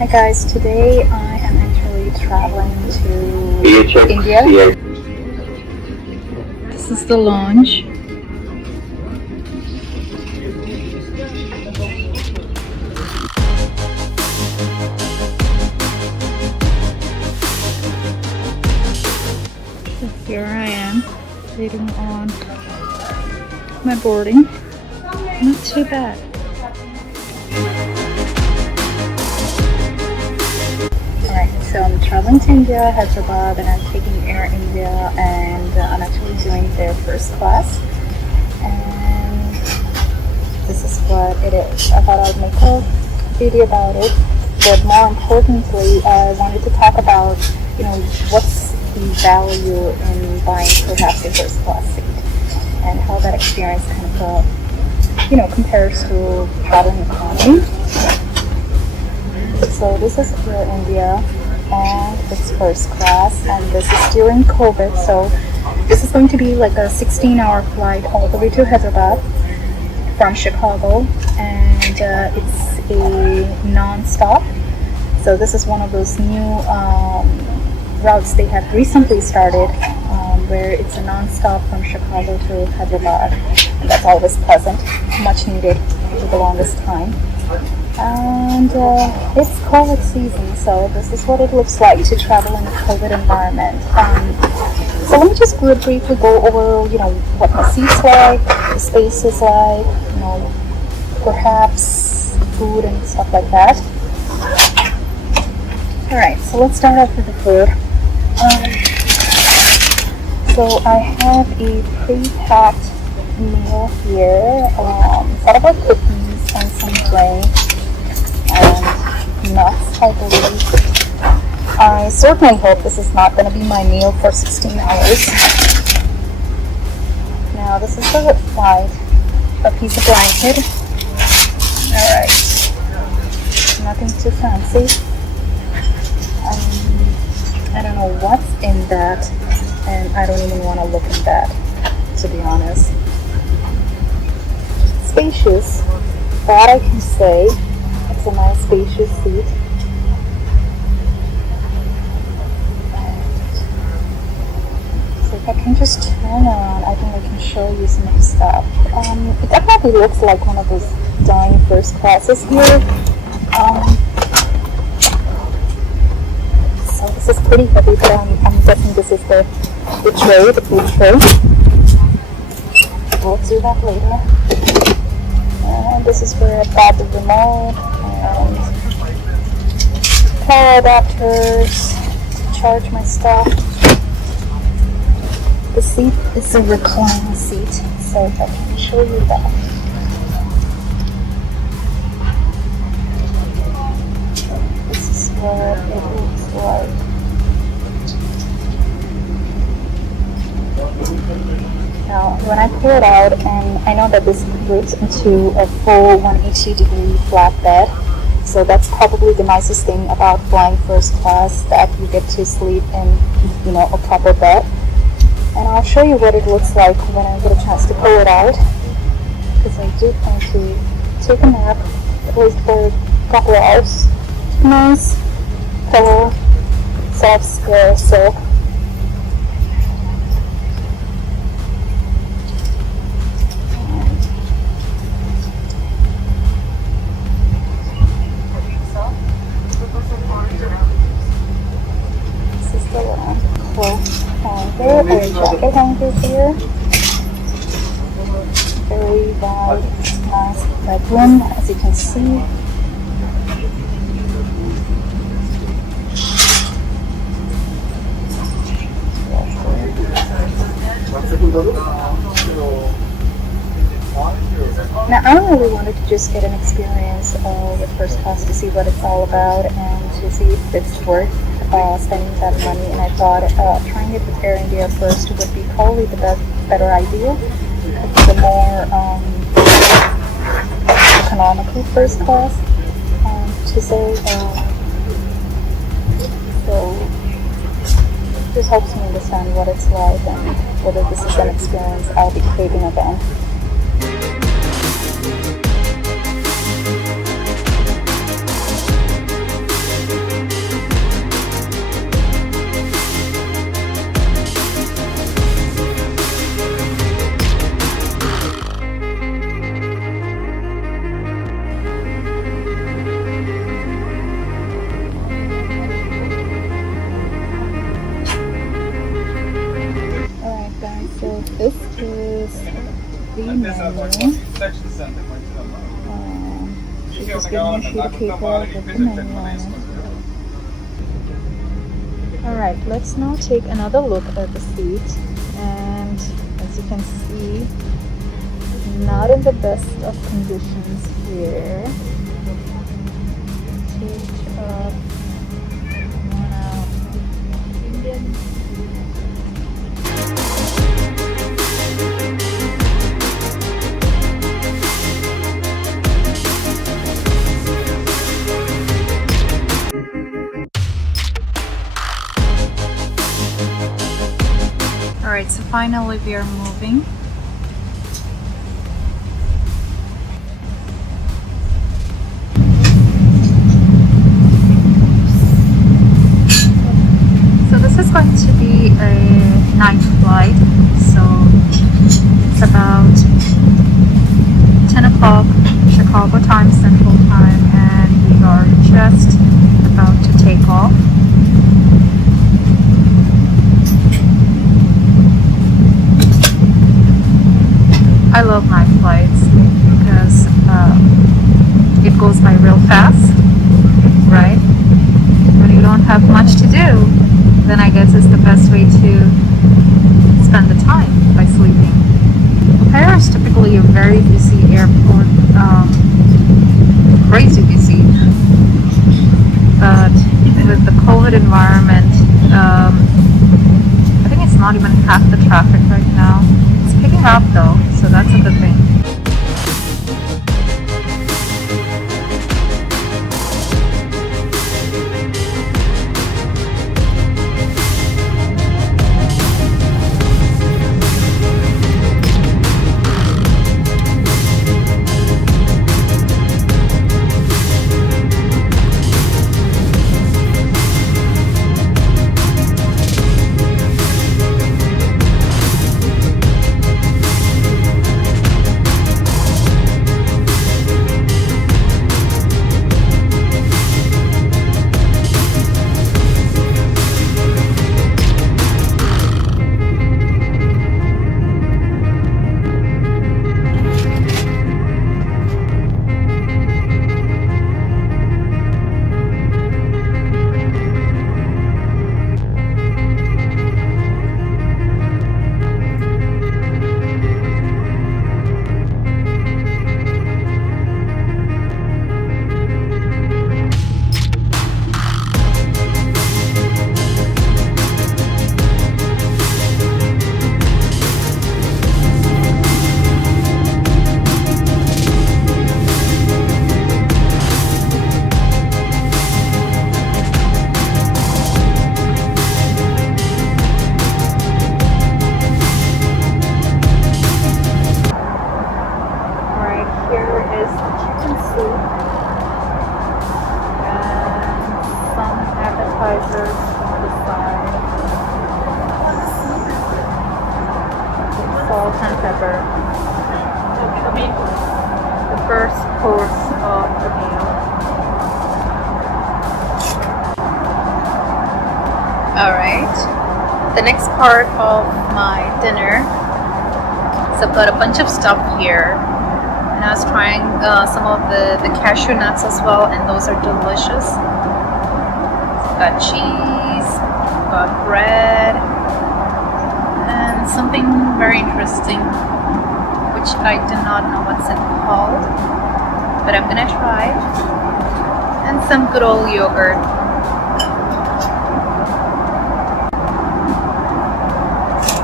Hi guys, today I am actually traveling to India. This is the lounge. So here I am, waiting on my boarding. Not too bad. Alright, so I'm traveling to India, Hyderbad, and I'm taking Air India, and I'm actually doing their first class. And this is what it is. I thought I'd make a video about it, but more importantly, I wanted to talk about, what's the value in buying perhaps a first class seat, and how that experience kind of, compares to traveling economy. So this is Air India, and it's first class, and this is during COVID. So this is going to be like a 16-hour flight all the way to Hyderabad from Chicago, and it's a non-stop. So this is one of those new routes they have recently started, where it's a non-stop from Chicago to Hyderabad, and that's always pleasant, much needed for the longest time. And it's COVID season, so this is what it looks like to travel in a COVID environment. So let me just briefly go over, what the seats like, the space is like, perhaps food and stuff like that. Alright, so let's start off with the food. So I have a pre-packed meal here, sort of like cookies and some drinks and nuts, I believe. I certainly hope this is not going to be my meal for 16 hours. Now this is the flight, a piece of blanket. Alright, nothing too fancy. I don't know what's in that, and I don't even want to look at that, to be honest. Spacious, that I can say. It's a nice spacious seat. So if I can just turn around, I think I can show you some of the stuff. It definitely looks like one of those dying first classes here. So this is pretty heavy, but I'm guessing this is the tray, the food tray. We'll do that later. And this is where I've got the remote and power adapters to charge my stuff. The seat is a reclining seat, so if I can show you that. This is what it looks like. Now, when I pull it out, and I know that this converts into a full 180-degree flat bed, so that's probably the nicest thing about flying first class, that you get to sleep in, a proper bed. And I'll show you what it looks like when I get a chance to pull it out, because I do plan to take a nap, at least for a couple of hours. Nice pillow, soft silk. Hanger or jacket hanger here. Very wide, nice bedroom, as you can see. Now I really wanted to just get an experience with first class to see what it's all about and to see if it's worth spending that money, and I thought trying it with Air India first would be probably the better idea. It's the more economical first class to say. So this helps me understand what it's like and whether this is an experience I'll be craving again. menu. She's just giving me a sheet of paper with the menu on it. Alright, let's now take another look at the seat, and as you can see, not in the best of conditions here. Take up, one out. Indian. Alright, so finally we are moving. So this is going to be a night flight, so it's about 10 o'clock Chicago time, Central Time, and we are just about to take off. I love night flights because it goes by real fast, right? When you don't have much to do, then I guess it's the best way to spend the time by sleeping. O'Hare is typically a very busy airport, crazy busy, but with the COVID environment, I think it's not even half the traffic right now. It's picking up though, so that's a good thing. Appetizers on the side, salt and pepper. The first course of the meal. Alright, the next part of my dinner. So I've got a bunch of stuff here, and I was trying some of the cashew nuts as well, and those are delicious. Got cheese, got bread, and something very interesting, which I do not know what's it called, but I'm gonna try it, and some good old yogurt.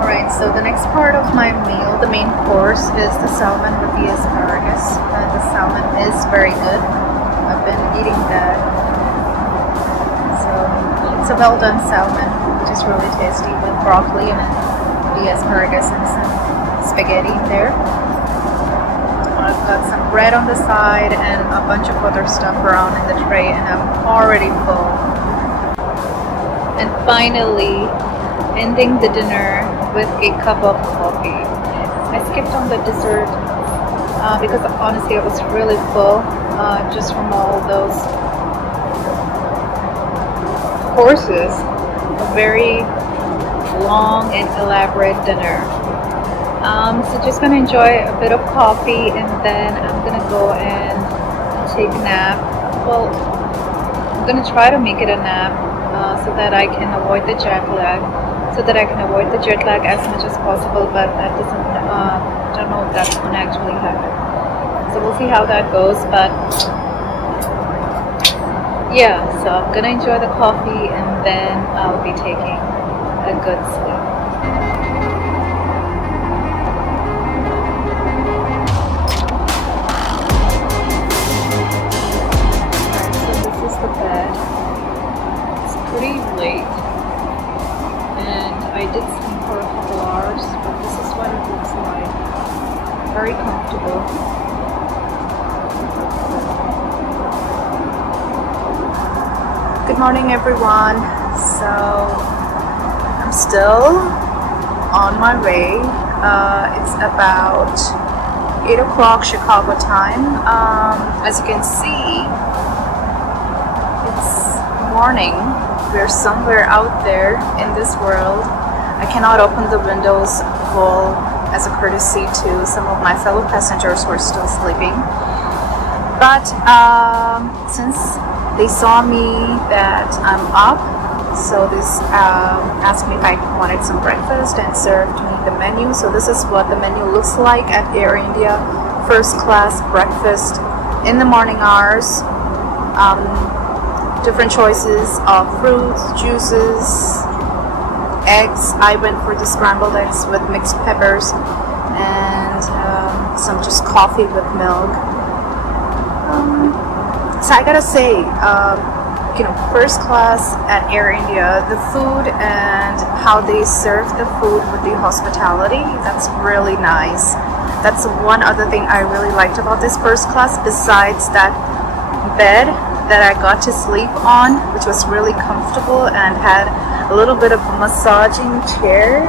Alright, so the next part of my meal, the main course, is the salmon with the asparagus, and the salmon is very good. I've been eating that. It's a well done salmon, which is really tasty, with broccoli and the asparagus and some spaghetti there. I've got some bread on the side and a bunch of other stuff around in the tray, and I'm already full. And finally, ending the dinner with a cup of coffee. I skipped on the dessert because honestly I was really full just from all those courses, a very long and elaborate dinner. So just gonna enjoy a bit of coffee and then I'm gonna go and take a nap. Well, I'm gonna try to make it a nap so that I can avoid the jet lag. As much as possible, but that doesn't. Don't know if that's gonna actually happen. So we'll see how that goes. But yeah, so I'm gonna enjoy the coffee and then I'll be taking a good sleep. The bed. It's pretty late and I did sleep for a couple hours, but this is what it looks like. Very comfortable. Good morning everyone. So I'm still on my way. It's about 8 o'clock Chicago time. As you can see, morning. We're somewhere out there in this world. I cannot open the windows full as a courtesy to some of my fellow passengers who are still sleeping. But since they saw me that I'm up, so they asked me if I wanted some breakfast and served me the menu. So this is what the menu looks like at Air India first class breakfast in the morning hours. Different choices of fruits, juices, eggs. I went for the scrambled eggs with mixed peppers and some just coffee with milk. So I gotta say, first class at Air India, the food and how they serve the food with the hospitality, that's really nice. That's one other thing I really liked about this first class, besides that bed that I got to sleep on, which was really comfortable and had a little bit of massaging chair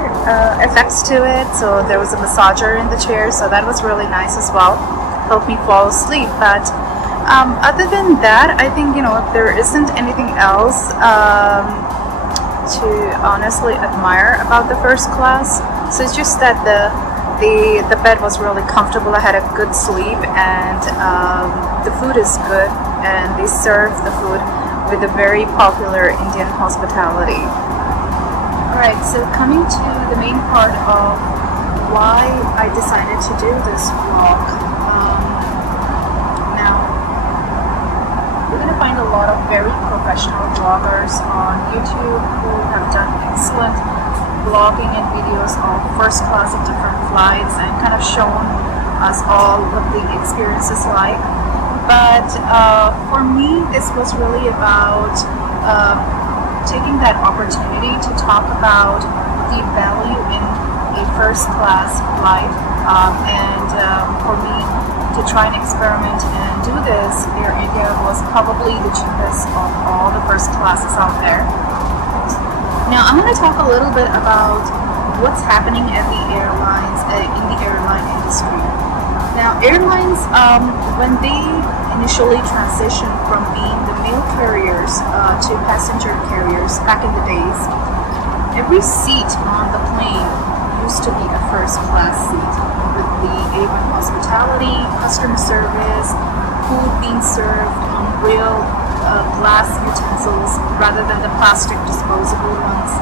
effects to it. So there was a massager in the chair, so that was really nice as well. Helped me fall asleep. But other than that, I think there isn't anything else to honestly admire about the first class. So it's just that the bed was really comfortable. I had a good sleep and the food is good. And they serve the food with a very popular Indian hospitality. Alright, so coming to the main part of why I decided to do this vlog. Now, we're going to find a lot of very professional vloggers on YouTube who have done excellent vlogging and videos of first class of different flights and kind of shown us all what the experience is like. But for me, this was really about taking that opportunity to talk about the value in a first class flight. And for me to try and experiment and do this, Air India was probably the cheapest of all the first classes out there. Now I'm going to talk a little bit about what's happening at the airlines, in the airline industry. Now, airlines, when they initially transitioned from being the mail carriers to passenger carriers back in the days, every seat on the plane used to be a first class seat with the A1 hospitality, customer service, food being served on real glass utensils rather than the plastic disposable ones.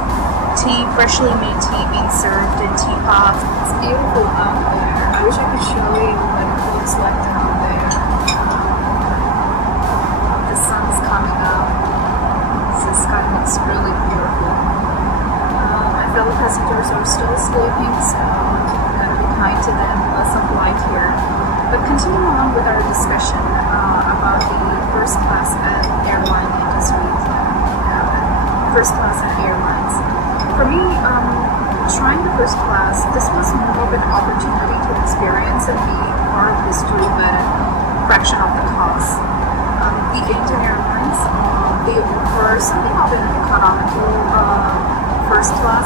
Tea, freshly made tea being served in teapots. It's beautiful out there. I wish I could show you what it looks like down there. The sun's coming out. The sky looks really beautiful. My fellow passengers are still sleeping, so I'm going to be kind to them. Less of light here. But continuing on with our discussion about the first class at airline industry, first class at airlines. For me, trying the first class, this was more of an opportunity to experience and be part of history at a fraction of the cost. The Indian Airlines, they offer something of an economical first class.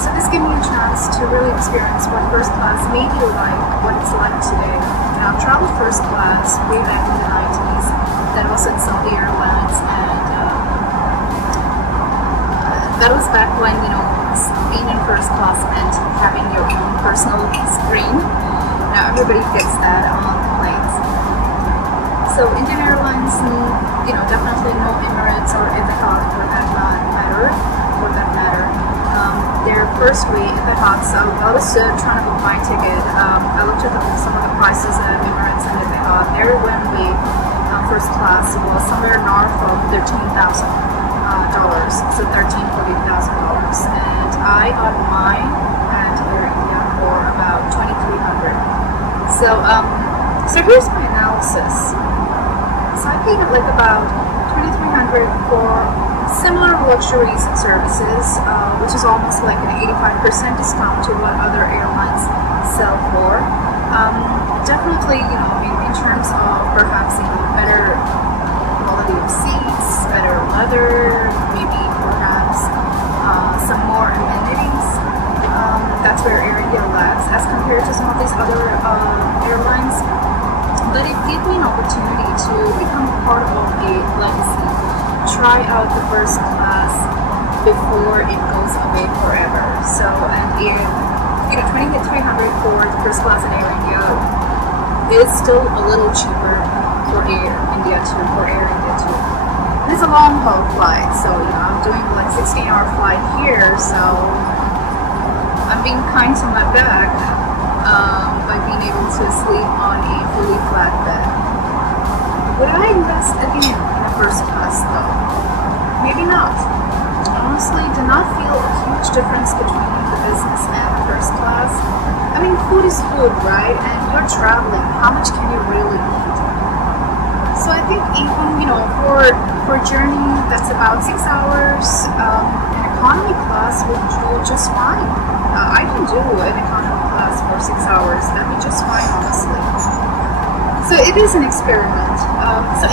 So this gave me a chance to really experience what first class may be like, what it's like today. Now, I've traveled first class way back in the 90s. That was at Saudi Airlines, and that was back when, you know, being in first class meant having your own personal screen. Now everybody gets that on planes. So Indian Airlines, you know, definitely no Emirates or Etihad for that matter. Their first way Etihad. So I was trying to book my ticket. I looked at some of the prices at Emirates and Etihad. Their one way first class was somewhere north of $13,000, so $14,000, and I got mine at Air India for about $2,300. So here's my analysis. So I paid like about $2,300 for similar luxuries and services, which is almost like an 85% discount to what other airlines sell for. Definitely, you know, in terms of perhaps, you know, better quality of seats, better leather, maybe perhaps some more amenities. That's where Air India lags as compared to some of these other airlines. But it gave me an opportunity to become part of a legacy, try out the first class before it goes away forever. So, and you know, $2,300 for the first class in Air India is still a little cheaper for Air India too. And it's a long haul flight, so you know, I'm doing like 16-hour flight here, so I'm being kind to my back by being able to sleep on a fully flat bed. Would I invest again in a first class though? Maybe not. Honestly, do not feel a huge difference between the business and the first class. I mean, food is food, right? And you're traveling. How much can you really eat? So I think even, you know, for a journey that's about 6 hours, an economy class will do just fine. I can do an economy class for 6 hours. That'd be just fine, honestly. So it is an experiment. I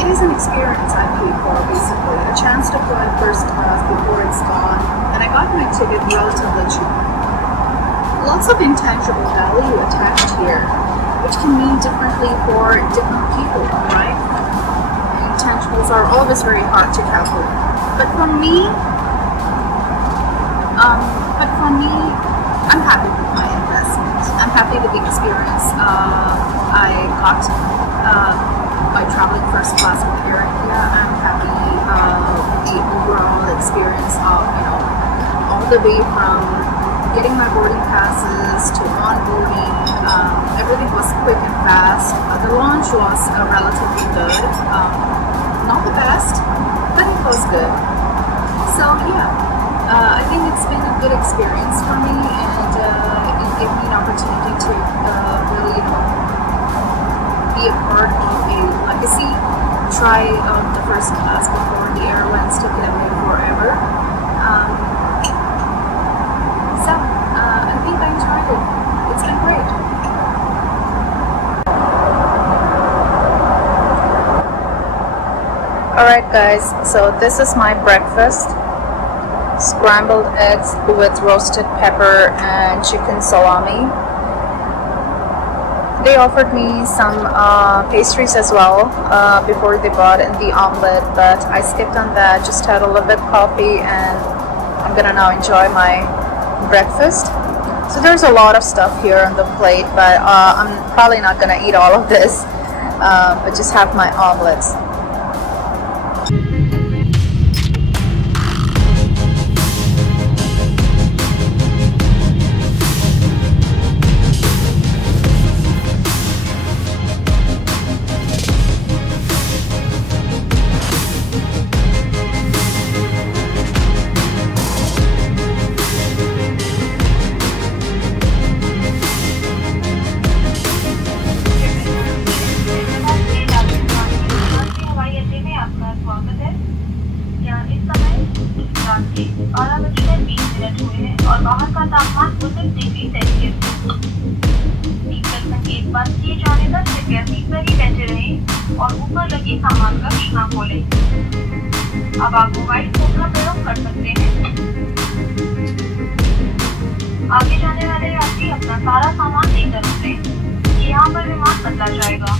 paid for, basically. A chance to fly first class before it's gone. And I got my ticket relatively cheap. Lots of intangible value attached here, which can mean differently for different people, right? Intangibles are always very hard to calculate. But for me, I'm happy with my investment. I'm happy with the experience I got by traveling first class with Air India. I'm happy with the overall experience of, you know, all the way from getting my boarding passes to onboarding. Everything was quick and fast. The launch was relatively good. Not the best, but it was good. So yeah, I think it's been a good experience for me, and it gave me an opportunity to really, you know, be a part of a legacy. Try the first class before the airlines took it away forever. I think I enjoyed it. It's been great. Alright guys, so this is my breakfast. Scrambled eggs with roasted pepper and chicken salami. They offered me some pastries as well before they brought in the omelette, but I skipped on that, just had a little bit of coffee, and I'm gonna now enjoy my breakfast. So there's a lot of stuff here on the plate, but I'm probably not gonna eat all of this, but just have my omelets. और बाहर का तापमान 19 degree Celsius है। शीतल संकेत बंद किए जाने तक कृपया सीट पर ही बैठे रहें और ऊपर लगे सामान का न खोलें। अब आप मोबाइल फोन का प्रयोग कर सकते हैं। आगे जाने वाले यात्री अपना सारा सामान लेकर उतरे। यहाँ पर विमान बदला जाएगा।